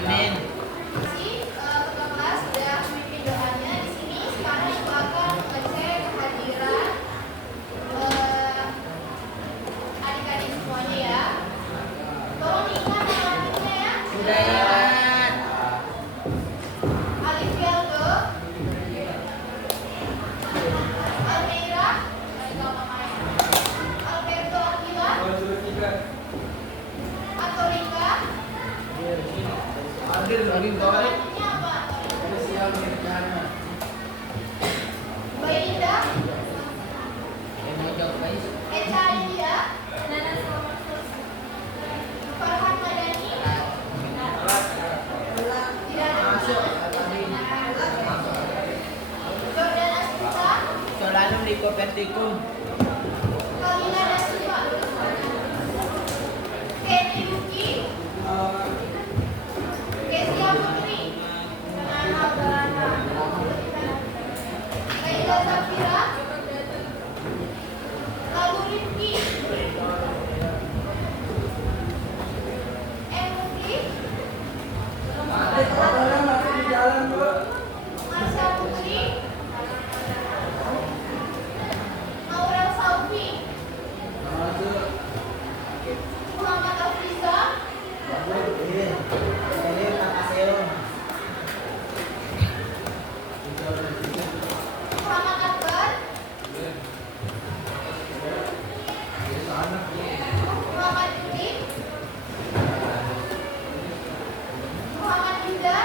Amin. Ketua kelas sudah memimpin doanya di sini. Sekarang Ibu akan mengecek kehadiran adik-adik semuanya ya. Tolong diingat alamatnya ya. Sudah ingat. Alif Fialdo, Almeira, Alberto Akila, Atorika. Namanya apa? Mbak Ida, Eca India, Farhan Madani, tidak ada Jordan Astika, Selalu di Kopertikum. Kalina da Silva, Kenny Yuki, Kesia Putri, Kaila Zafira, lalu Rifki, Mufti, Marsha Putri, Maura Saufi, Muhammad Afriza, Muhammad Akbar, Muhammad Yudin, Muhammad Yuda,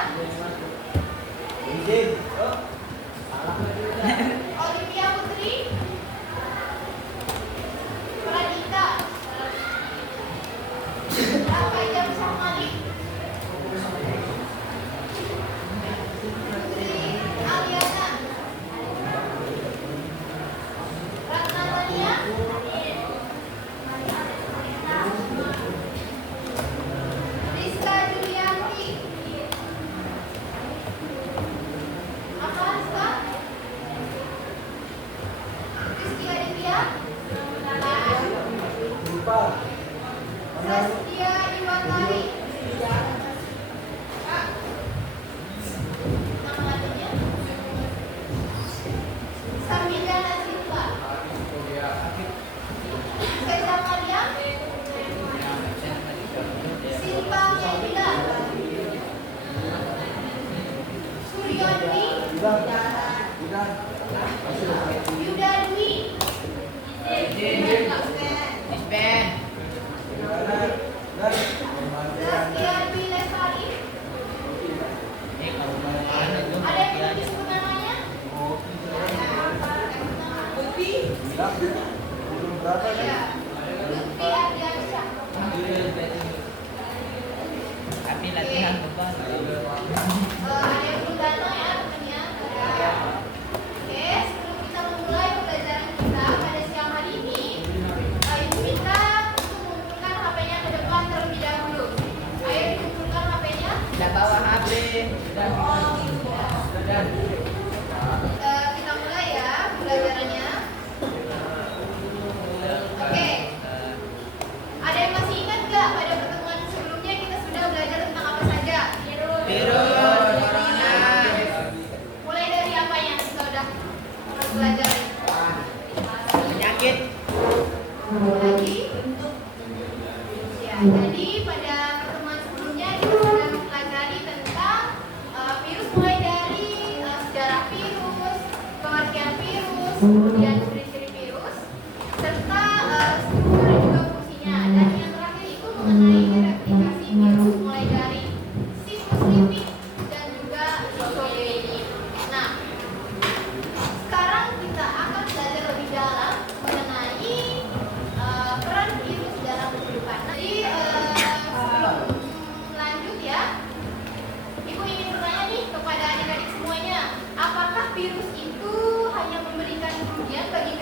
Olivia Putri, Pradita, Rafael Samali, Putri Aliana, Ratna Tania, Rizka Julianti, apa Rizka? Rizky Aditya, Saskia Iwatari, nama adanya Samila Nazila, Kaiza Mariam, Silva Yadila, Suryoni, Yuda Dwi, Dispen. Zaskia Dwi Lestari. Ada yang belum disebut namanya? Lutfi. Iya. Lutfi Ardiansyah. Tapi latihan beban. Ada yang belum datang ya temannya? Ada. Oke, sebelum kita memulai pembelajaran kita pada siang hari ini, Ibu minta untuk mengumpulkan HP-nya ke depan terlebih dahulu. Ayo dikumpulkan HP-nya. Sudah bawa HP. Kita mulai ya pembelajarannya. Oke. Ada yang masih ingat nggak pada pertemuan sebelumnya kita sudah belajar tentang apa saja? Virus corona. Mulai dari apa yang kita sudah belajar? Penyakit. Lagi ya, jadi pada pertemuan sebelumnya kita sudah mempelajari tentang virus, mulai dari sejarah virus, pengertian virus, kemudian ciri-ciri virus, serta struktur dan juga fungsinya. Dan yang terakhir itu mengenai replikasi virus, mulai dari siklus lipid dan juga isotopi. Nah, sekarang kita akan belajar lebih dalam mengenai peran virus dalam kehidupan. Jadi sebelum lanjut ya, Ibu ingin bertanya nih kepada adik-adik semuanya, apakah virus itu hanya memberikan kerugian bagi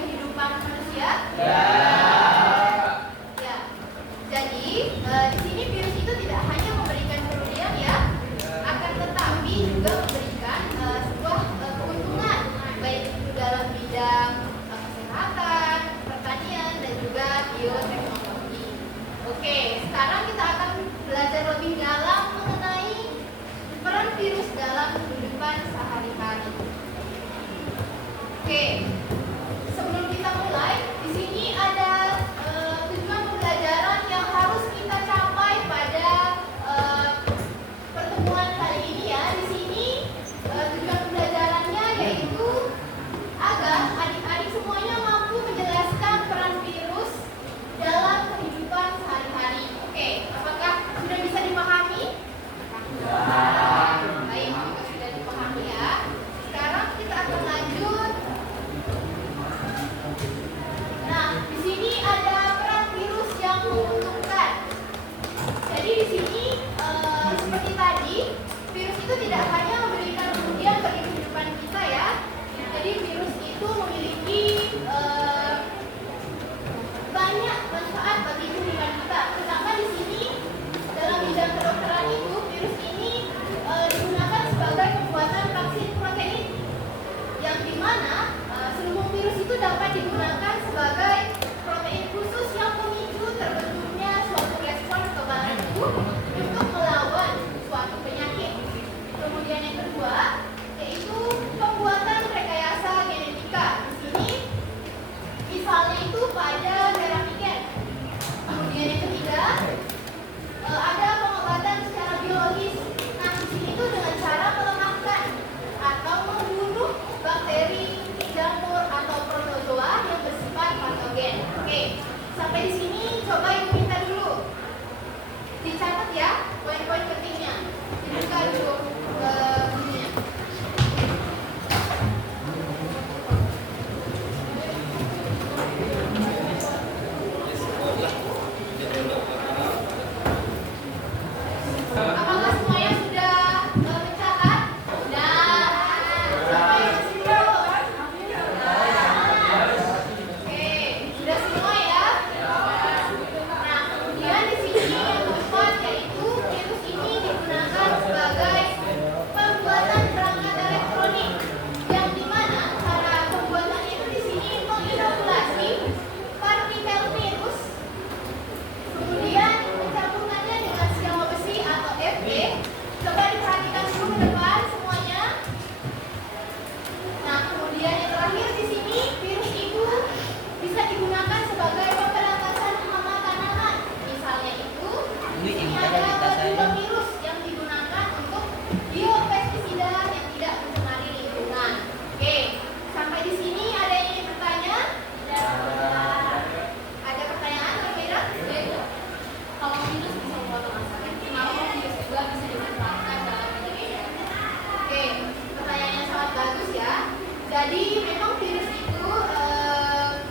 Jadi memang virus itu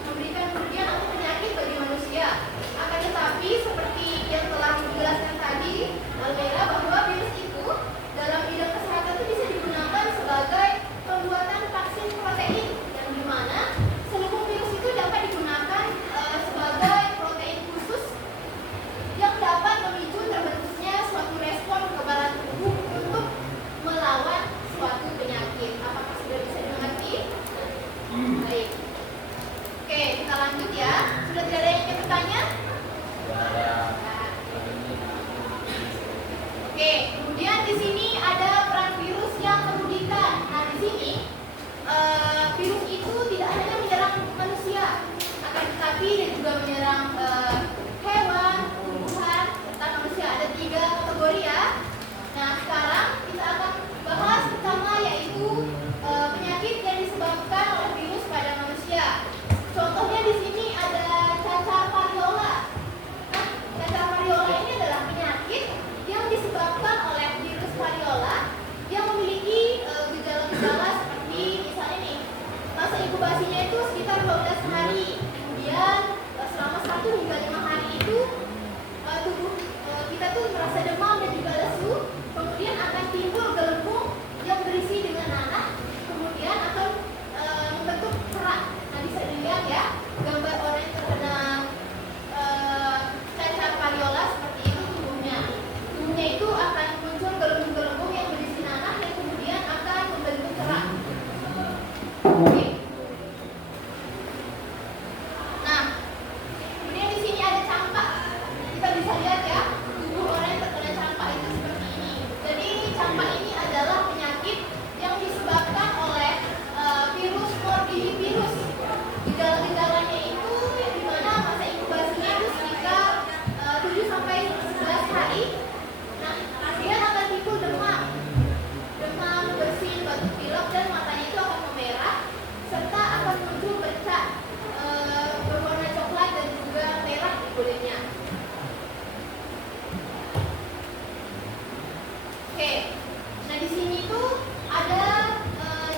memberikan kerugian atau penyakit bagi manusia. Akan tetapi seperti yang telah dijelaskan tadi, Almera, bahwa virus itu dalam bidang kesehatan itu bisa digunakan sebagai pembuatan vaksin protein, yang dimana seluruh virus itu dapat digunakan sebagai protein khusus yang dapat memicu terbentuknya suatu respon kekebalan tubuh untuk melawan suatu penyakit. Apakah sudah bisa dimengerti? Baik. Oke, kita lanjut ya. Sudah tidak ada yang ingin bertanya? Oke, kemudian di sini ada peran virus yang merugikan. Nah, di sini virus itu tidak hanya menyerang manusia, akan tetapi dia juga menyerang hewan, tumbuhan, serta manusia. Ada 3 kategori ya. Nah, sekarang kita akan bahas pertama, yaitu penyakit yang disebabkan oleh virus pada manusia. Contohnya di sini ada cacar variola. Nah, cacar variola ini adalah penyakit yang disebabkan oleh virus variola yang memiliki gejala-gejala seperti misalnya nih, masa inkubasinya itu sekitar 12 hari. Kemudian selama 1 hingga 5 hari itu tubuh kita tuh merasa demam dan juga lesu. Kemudian akan timbul gelembung yang berisi dengan nanah. Kemudian akan membentuk kerak. Nah, bisa dilihat ya gambar orang yang terkena cacar variola seperti itu tubuhnya. Tubuhnya itu akan muncul gelembung-gelembung yang berisi nanah yang kemudian akan membentuk kerak. Oke. Nah, kemudian di sini ada campak. Kita bisa lihat ya, tubuh orang yang terkena campak itu seperti ini. Jadi campak ini adalah penyakit yang disebabkan oleh virus morbillivirus. Gejala-gejalanya itu yang dimana masa inkubasinya itu sekitar 7 sampai 11 hari. Nah, kemudian akan timbul demam, bersin, batuk pilek, dan matanya itu akan memerah, serta akan muncul bercak berwarna coklat dan juga merah di kulitnya. Oke, nah di sini tuh ada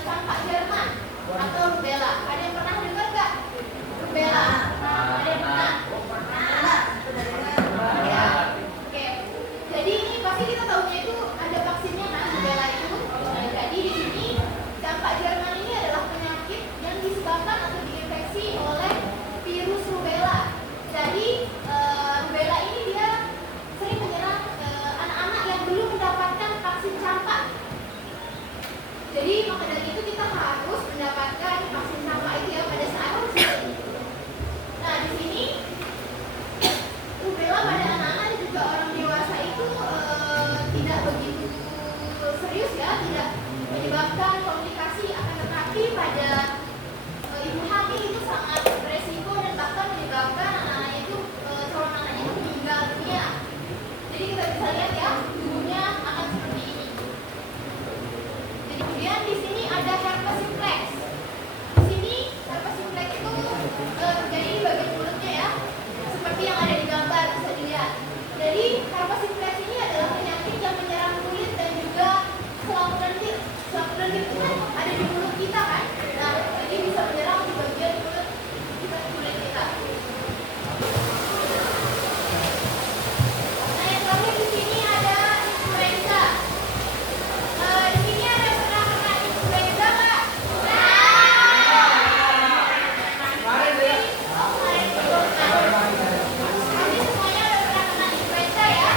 campak Jerman atau rubella. Ada yang pernah dengar nggak? Rubella. Ada yang pernah? Ya. Oke. Jadi ini pasti kita tahunya itu ada vaksinnya kan, rubella itu. Nah, jadi di sini campak Jerman ini adalah penyakit yang disebabkan atau diinfeksi oleh virus rubella. Jadi rubella ini dia sering menyerang anak-anak yang belum mendapatkan vaksin campak. Jadi maka dari itu kita harus mendapatkan vaksin campak itu ya pada saat usia ini. Nah, di sini rubella pada anak-anak dan juga orang dewasa itu tidak begitu serius ya, tidak menyebabkan komplikasi, akan tetapi pada ibu hamil itu sangat beresiko dan bahkan menyebabkan anak-anaknya itu calon anaknya itu meninggal dunia. Jadi kita bisa lihat ya, tubuhnya akan seperti ini. Jadi kemudian di sini ada herpes simplex. Di sini herpes simplex itu terjadi di bagian mulutnya ya, seperti yang ada di gambar bisa dilihat. Jadi herpes simplex ini adalah penyakit yang menyerang kulit dan juga selaput lendir. Selaput lendir itu kan ada di mulut kita kan. Nah, jadi bisa menyerang di bagian kulit kita. Nah, yang terakhir di sini ada influenza. Di sini ada pernah kena influenza nggak? Pasti semuanya udah pernah kena influenza ya.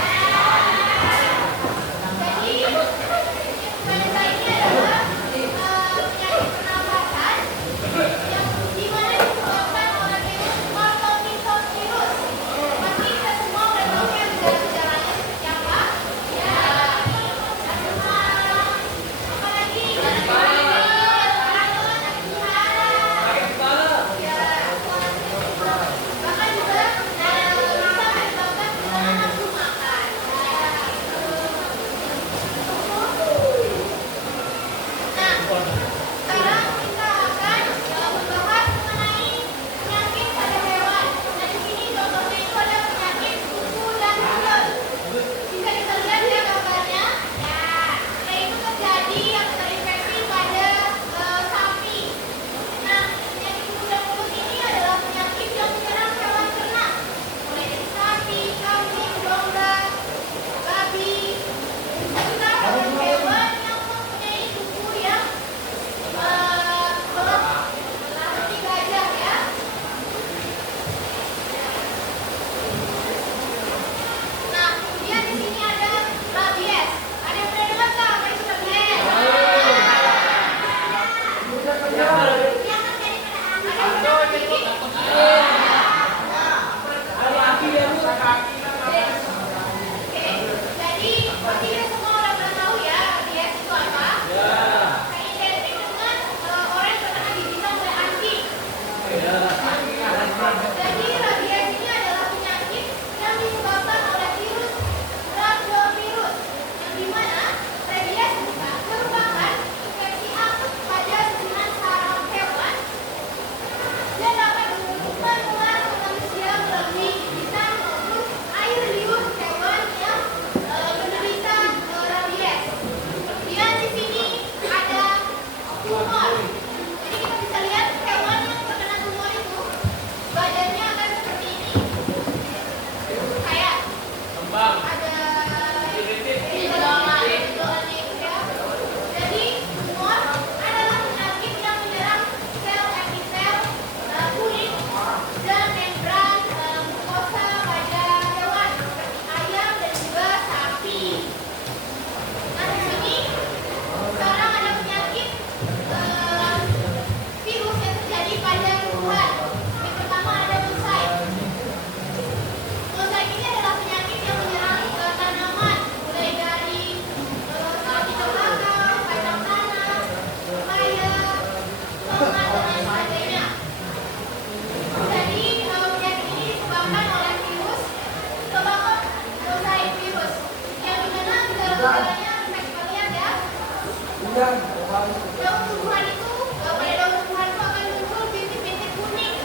daun tumbuhan itu pada daun tumbuhan itu akan muncul bintik-bintik kuning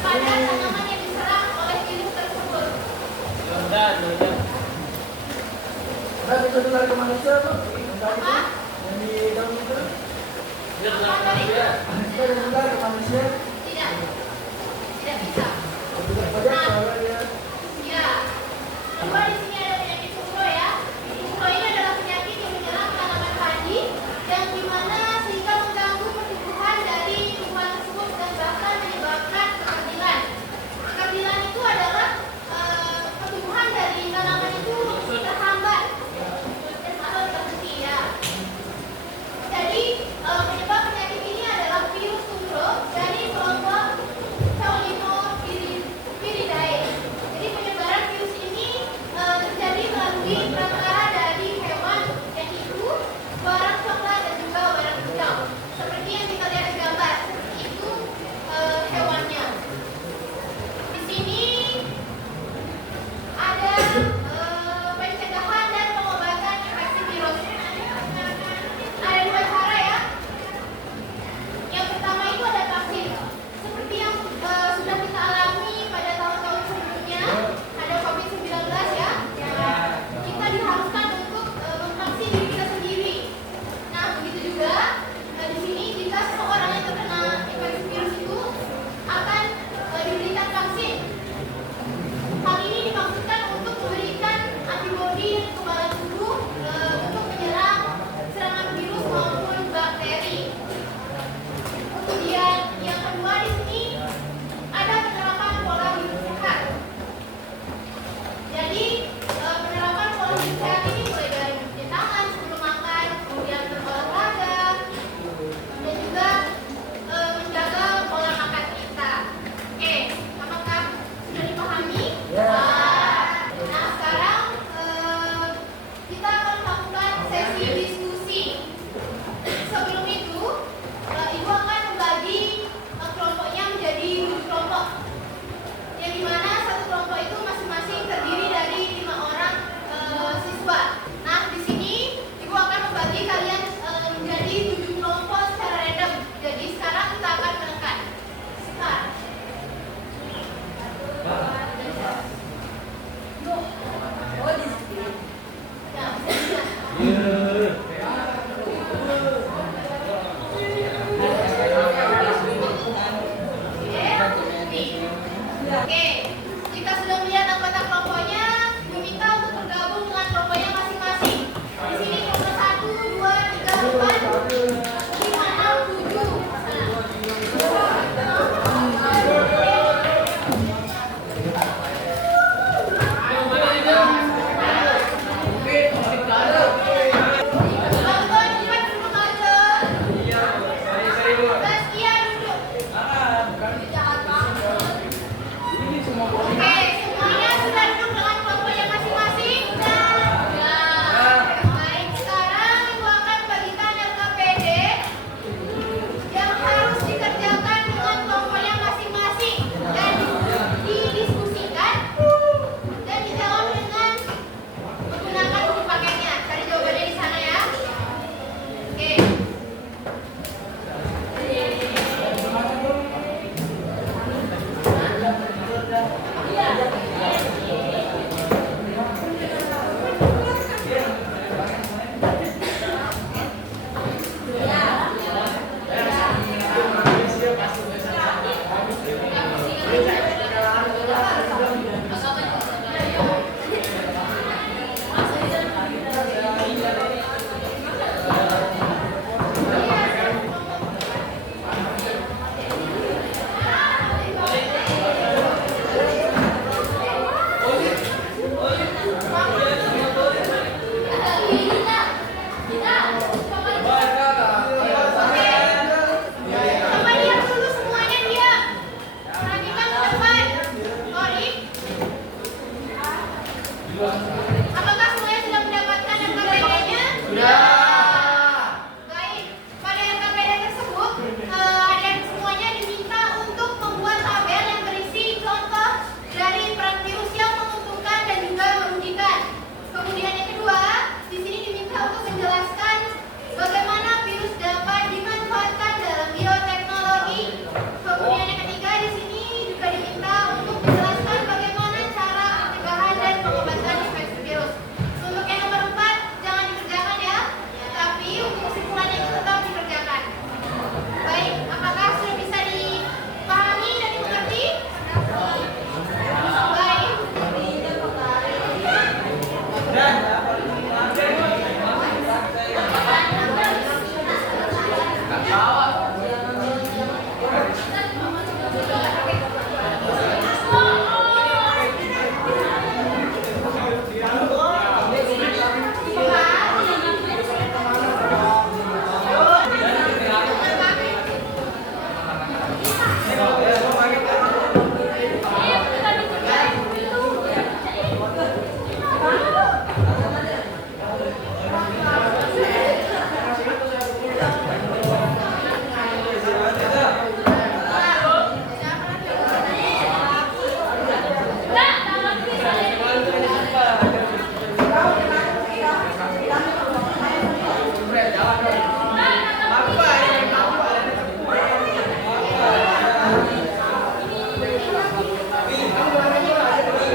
pada tanaman yang diserang oleh virus tersebut. Jordan. Nah, itu lari ke manusia tuh. Apa? Yang di daun itu. Apa tadi? Kita ada lari ke manusia. Tidak, tidak bisa. Tidak pada kalau dia. Ya, coba di sini ada penyakit fungro ya. Fungro ini adalah penyakit yang menyerang tanaman padi yang dimana sehingga mengganggu pertumbuhan dari tumbuhan tersebut dan bahkan menyebabkan kekerdilan. Kekerdilan itu adalah pertumbuhan dari tanaman itu terhambat atau terhenti ya. Jadi penyebab penyakit ini adalah virus fungro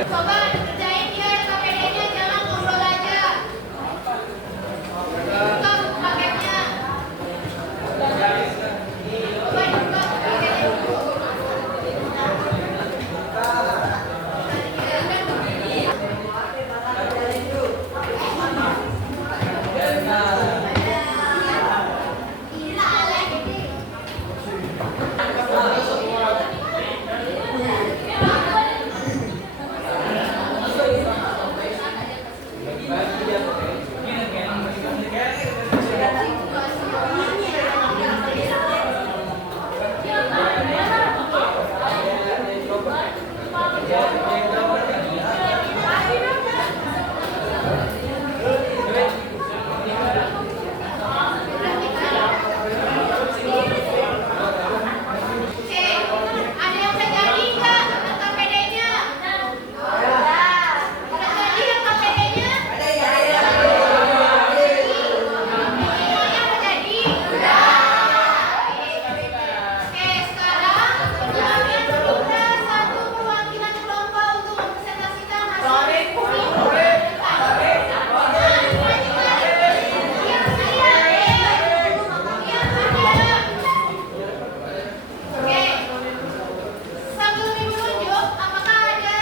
Coba kerjain dia KPD-nya, jangan ngobrol aja. Buka buku paketnya. Coba dibuka buku paketnya dulu. Gila, Alek. Oke, ada yang udah jadi nggak untuk KPD-nya? Udah jadi yang KPD-nya? Semuanya udah jadi? Oke, sekarang kalian udah satu perwakilan kelompok untuk mempresentasikan hasil diskusi. Oke, sebelum ibu tunjuk, apakah ada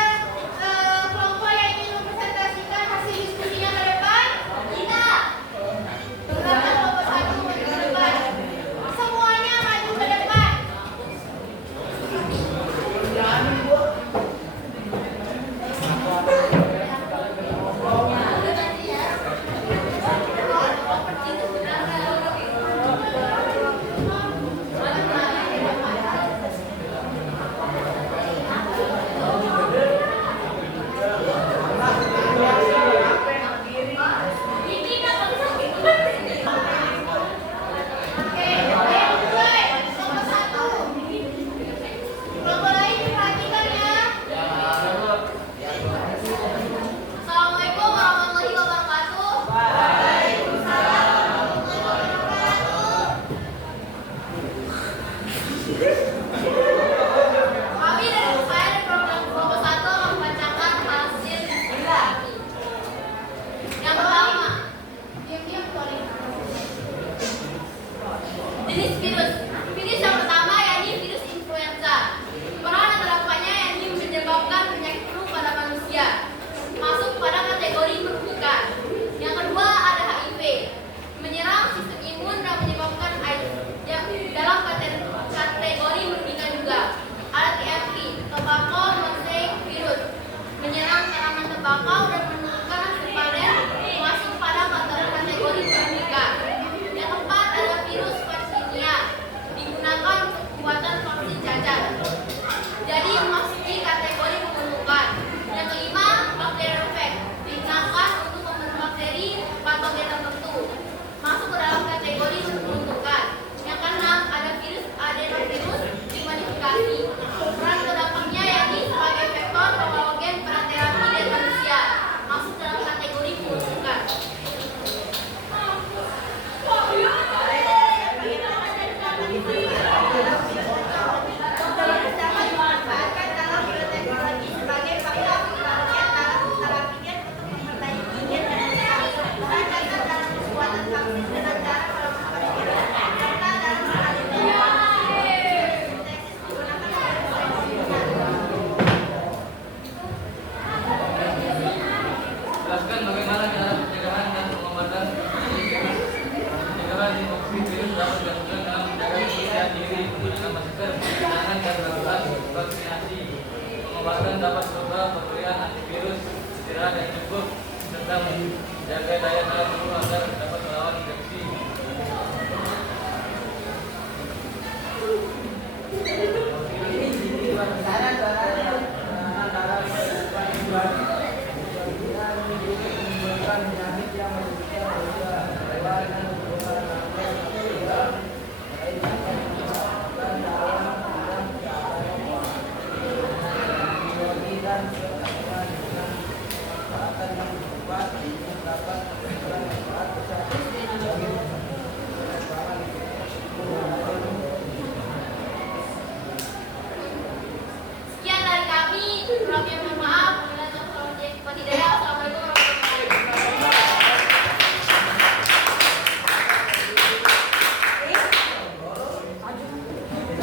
kelompok yang ingin mempresentasikan hasil diskusinya ke depan? Tidak. Silakan kelompok satu maju ke depan. Semuanya maju ke depan. Oke, mulai. Kelompok satu. Kelompok lain diperhatikan ya. Assalamualaikum warahmatullahi wabarakatuh. Kami dari saya dari program kelompok satu akan membacakan hasil diskusi. Yang pertama, diam-diam sorry. Jenis virus. Virus yang pertama yakni virus influenza. Peran dan terapannya yakni menyebabkan penyakit flu pada manusia. Masuk pada kategori merugikan. Yang kedua ada HIV. Menyerang sistem imun dan menyebabkan AIDS. Yang dalam kategori merugikan juga. Ada TMV, tobacco mosaic virus. Menyerang tanaman tembakau dan menurunkan hasil panen. Masuk pada kategori merugikan. Yang keempat ada virus Yersinia, digunakan untuk pembuatan vaksin cacar. Jadi memasuki kategori menguntungkan. Yang kelima, bakteriofag, digunakan untuk membunuh bakteri patogen tertentu. Masuk ke dalam kategori menguntungkan. Yang keenam, ada virus adenovirus dimodifikasi. Peran atau dampaknya yakni sebagai vektor patogen berinteraksi dengan manusia. Masuk dalam kategori menguntungkan. Dapat dimanfaatkan dalam bioteknologi sebagai faktor penggantian dalam terapian untuk memperbaiki gen dan meningkatkan dalam pembuatan vaksin dengan cara melemahkan virus serta dalam sintesis menggunakan Jelaskan bagaimana cara pencegahan dan pengobatan virus. Pencegahan infeksi virus dapat dilakukan dalam menjaga kebersihan diri, menggunakan masker, penanganan dan melakukan vaksinasi. Pengobatan dapat berupa pemberian antivirus, istirahat yang cukup, serta menjaga daya tahan tubuh agar dapat melawan infeksi. Penyakit yang merugikan Kurangnya mohon maaf. Assalamualaikum warahmatullahi wabarakatuh.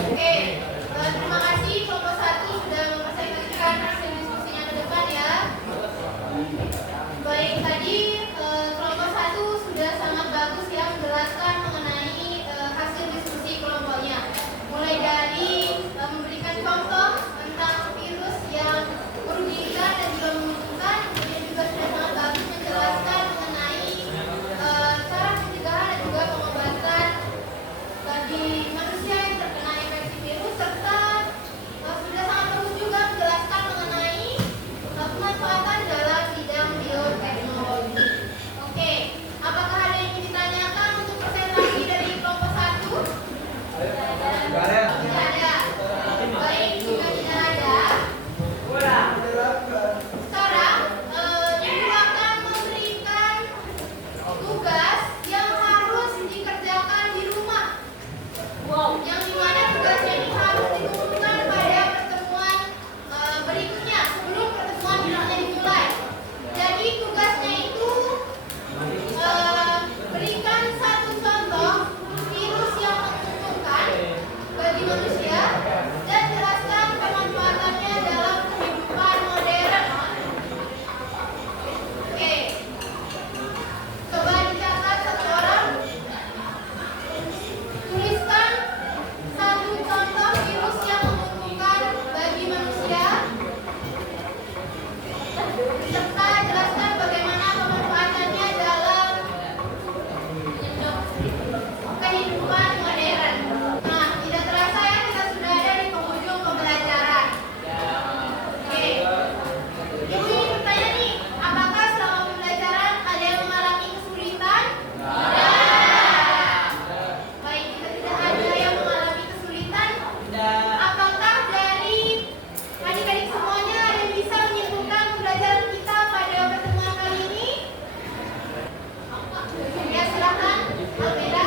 Oke, terima kasih kelompok 1 sudah mempresentasikan hasil diskusinya ke depan ya. Baik, tadi kelompok 1 sudah sangat bagus ya menjelaskan mengenai hasil diskusi kelompoknya. Mulai dari memberikan contoh tentang virus yang merugikan dan juga menguntungkan, kemudian juga sudah sangat bagus menjelaskan mengenai cara pencegahan dan juga pengobatan bagi manusia yang terkena infeksi virus, serta sudah sangat bagus juga menjelaskan mengenai pemanfaatan dalam bidang bioteknologi. Oke, apakah ada yang ingin ditanyakan untuk presentasi dari kelompok 1? Tidak ada. Baik, jika tidak ada, sekarang Ibu akan memberikan tugas yang harus dikerjakan di rumah. Yang dimana tugasnya ini harus dikumpulkan pada pertemuan berikutnya sebelum pertemuan finalnya dimulai. Jadi tugasnya itu berikan satu contoh virus yang menguntungkan bagi manusia dan jelaskan pemanfaatannya dalam kehidupan modern. Oke, coba dicatat satu orang. Tuliskan satu contoh virus yang menguntungkan bagi manusia serta jelaskan bagaimana pemanfaatannya dalam kehidupan modern. Nah, tidak terasa ya kita sudah ada di penghujung pembelajaran. Oke, Ibu ingin bertanya nih, apakah selama pembelajaran ada yang mengalami kesulitan? Tidak. Baik, jika tidak ada yang mengalami kesulitan, apakah dari adik-adik semuanya ada yang bisa menyimpulkan pembelajaran kita pada pertemuan kali ini? Ya, silakan. Albeda.